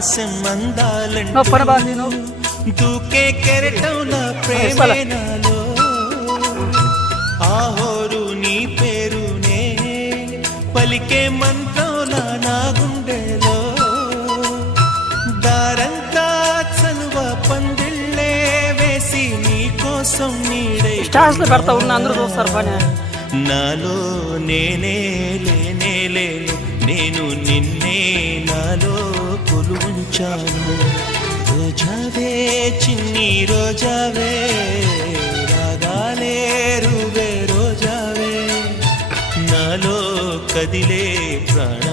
ఆకాశం అందాలంటూ దూకే కెరటంల ప్రేమే నాలో ఆహోరు నీ పేరునే పలికే మంత్రంలా నా గుండెలో దారంతా చలువ పందిళ్ళే వేసి నీ కోసం నీడే పెడతా ఉన్నా అందరూ చూస్తారు పని నాలో నేనే లేనే లేను నేను నిన్నే నాలో కొలువుంచాను రోజావే చిన్ని రోజావే రాగాలే రువే రోజావే నాలో కదిలే ప్రాణ